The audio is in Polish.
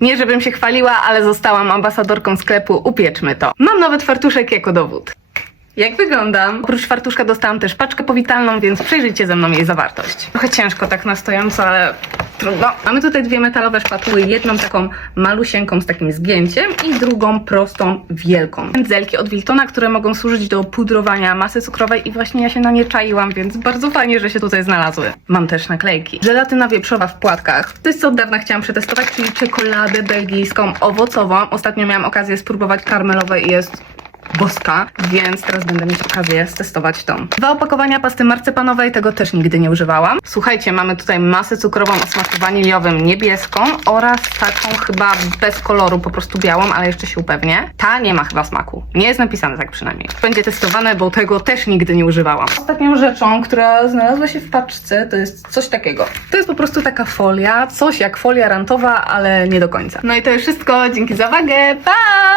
Nie żebym się chwaliła, ale zostałam ambasadorką sklepu Upieczmy to. Mam nawet fartuszek jako dowód. Jak wyglądam? Oprócz fartuszka dostałam też paczkę powitalną, więc przejrzyjcie ze mną jej zawartość. Trochę ciężko tak na stojąco, ale trudno. Mamy tutaj dwie metalowe szpatuły, jedną taką malusieńką z takim zgięciem i drugą prostą, wielką. Pędzelki od Wiltona, które mogą służyć do pudrowania masy cukrowej i właśnie ja się na nie czaiłam, więc bardzo fajnie, że się tutaj znalazły. Mam też naklejki. Żelatyna wieprzowa w płatkach. To jest co od dawna chciałam przetestować, czyli czekoladę belgijską owocową. Ostatnio miałam okazję spróbować karmelowej i jest boska, więc teraz będę mieć okazję stestować tą. Dwa opakowania pasty marcepanowej, tego też nigdy nie używałam. Słuchajcie, mamy tutaj masę cukrową o smaku waniliowym niebieską oraz taką chyba bez koloru, po prostu białą, ale jeszcze się upewnię. Ta nie ma chyba smaku. Nie jest napisane tak przynajmniej. Będzie testowane, bo tego też nigdy nie używałam. Ostatnią rzeczą, która znalazła się w paczce, to jest coś takiego. To jest po prostu taka folia, coś jak folia rantowa, ale nie do końca. No i to już wszystko. Dzięki za uwagę. Pa!